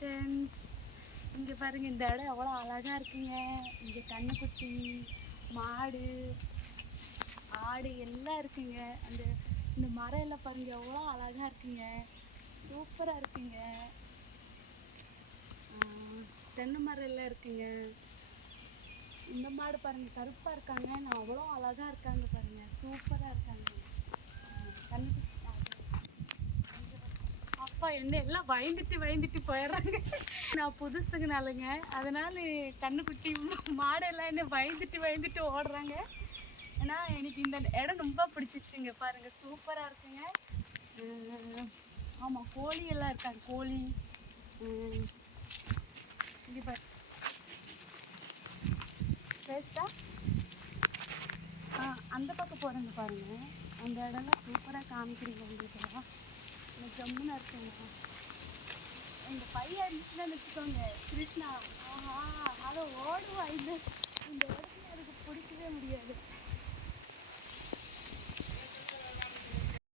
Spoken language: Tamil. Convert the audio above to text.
ஃப்ரெண்ட்ஸ் இங்கே பாருங்க இந்த இடம் எவ்வளோ அழகாக இருக்குங்க. இங்கே கண்ணுக்குட்டி மாடு ஆடு எல்லாம் இருக்குங்க. அந்த இந்த மரம் எல்லாம் பாருங்க எவ்வளோ அழகாக இருக்குங்க. சூப்பராக இருக்குங்க. தென்னை மரம் எல்லாம் இருக்குங்க. இந்த மாடு பாருங்க கருப்பாக இருக்காங்க. நான் அவ்வளோ அழகாக இருக்காங்க பாருங்க. சூப்பராக இருக்காங்க. கண்ணுக்குட்டி. என்ன எல்லாம் பயந்துட்டு பயந்துட்டு போயிடுறாங்க. நான் புதுசுங்கனாலுங்க அதனால கண்ணுக்குட்டி மாடெல்லாம் என்ன பயந்துட்டு பயந்துட்டு ஓடுறாங்க. ஏன்னா எனக்கு இந்த இடம் ரொம்ப பிடிச்சிச்சுங்க. பாருங்க சூப்பராக இருக்குங்க. ஆமாம் கோழி எல்லாம் இருக்காங்க கோழி. உம், பாரு. பேஸ்டா ஆ அந்த பக்கம் போகிறேங்க பாருங்க. அந்த இடம்லாம் சூப்பராக காமிக்கிறீங்க உங்களுக்கு எனக்கு ஜம்முன்னு இருக்குங்க. இந்த பையன் இருந்துச்சுன்னா வச்சுக்கோங்க. கிருஷ்ணா ஆஹா அதை ஓடுவா இது